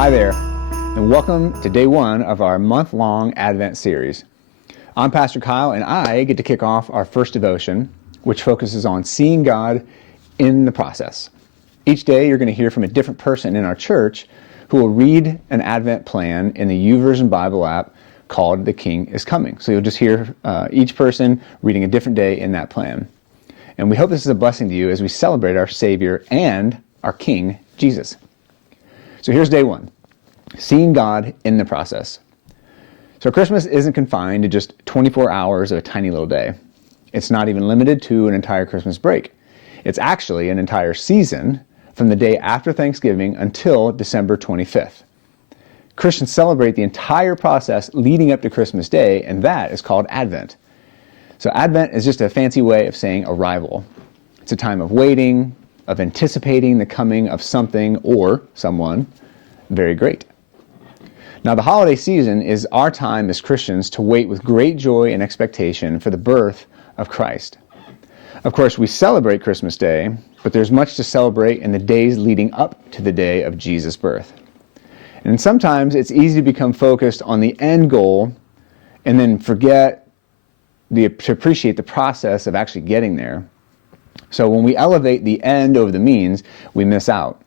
Hi there, and welcome to day one of our month-long Advent series. I'm Pastor Kyle, and I get to kick off our first devotion, which focuses on seeing God in the process. Each day, you're going to hear from a different person in our church who will read an Advent plan in the YouVersion Bible app called The King is Coming. So you'll just hear each person reading a different day in that plan. And we hope this is a blessing to you as we celebrate our Savior and our King, Jesus. So here's day one, seeing God in the process. So Christmas isn't confined to just 24 hours of a tiny little day. It's not even limited to an entire Christmas break. It's actually an entire season from the day after Thanksgiving until December 25th. Christians celebrate the entire process leading up to Christmas Day, and that is called Advent. So Advent is just a fancy way of saying arrival. It's a time of waiting, of anticipating the coming of something or someone very great. Now, the holiday season is our time as Christians to wait with great joy and expectation for the birth of Christ. Of course, we celebrate Christmas Day, but there's much to celebrate in the days leading up to the day of Jesus' birth. And sometimes it's easy to become focused on the end goal and then forget to appreciate the process of actually getting there. So when we elevate the end over the means, we miss out.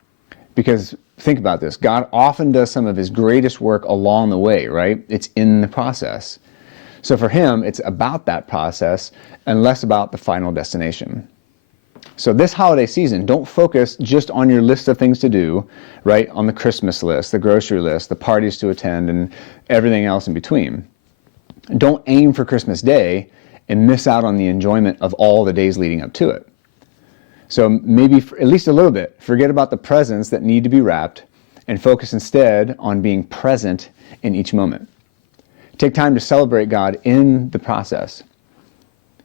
Because think about this, God often does some of his greatest work along the way, right? It's in the process. So for him, it's about that process and less about the final destination. So this holiday season, don't focus just on your list of things to do, right? On the Christmas list, the grocery list, the parties to attend, and everything else in between. Don't aim for Christmas Day and miss out on the enjoyment of all the days leading up to it. So maybe at least a little bit, forget about the presents that need to be wrapped and focus instead on being present in each moment. Take time to celebrate God in the process.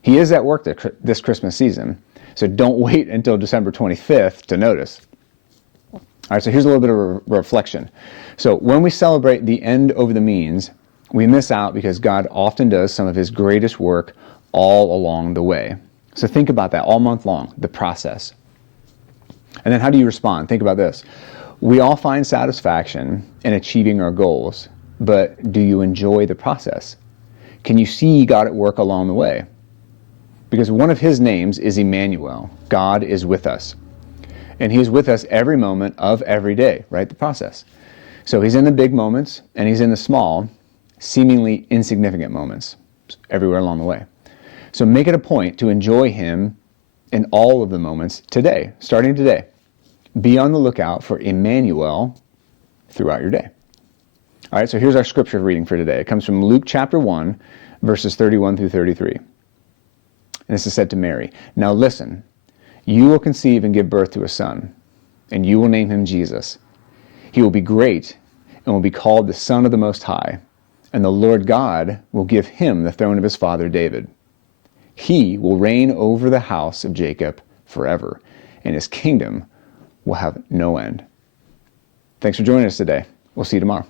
He is at work this Christmas season, so don't wait until December 25th to notice. All right, so here's a little bit of a reflection. So when we celebrate the end over the means, we miss out because God often does some of his greatest work all along the way. So think about that all month long, the process. And then how do you respond? Think about this. We all find satisfaction in achieving our goals, but do you enjoy the process? Can you see God at work along the way? Because one of his names is Emmanuel. God is with us. And he's with us every moment of every day, right? The process. So he's in the big moments and he's in the small, seemingly insignificant moments everywhere along the way. So make it a point to enjoy him in all of the moments today, starting today. Be on the lookout for Emmanuel throughout your day. All right, so here's our scripture reading for today. It comes from Luke chapter 1, verses 31 through 33. And this is said to Mary, "Now listen, you will conceive and give birth to a son, and you will name him Jesus. He will be great and will be called the Son of the Most High, and the Lord God will give him the throne of his father David. He will reign over the house of Jacob forever, and his kingdom will have no end." Thanks for joining us today. We'll see you tomorrow.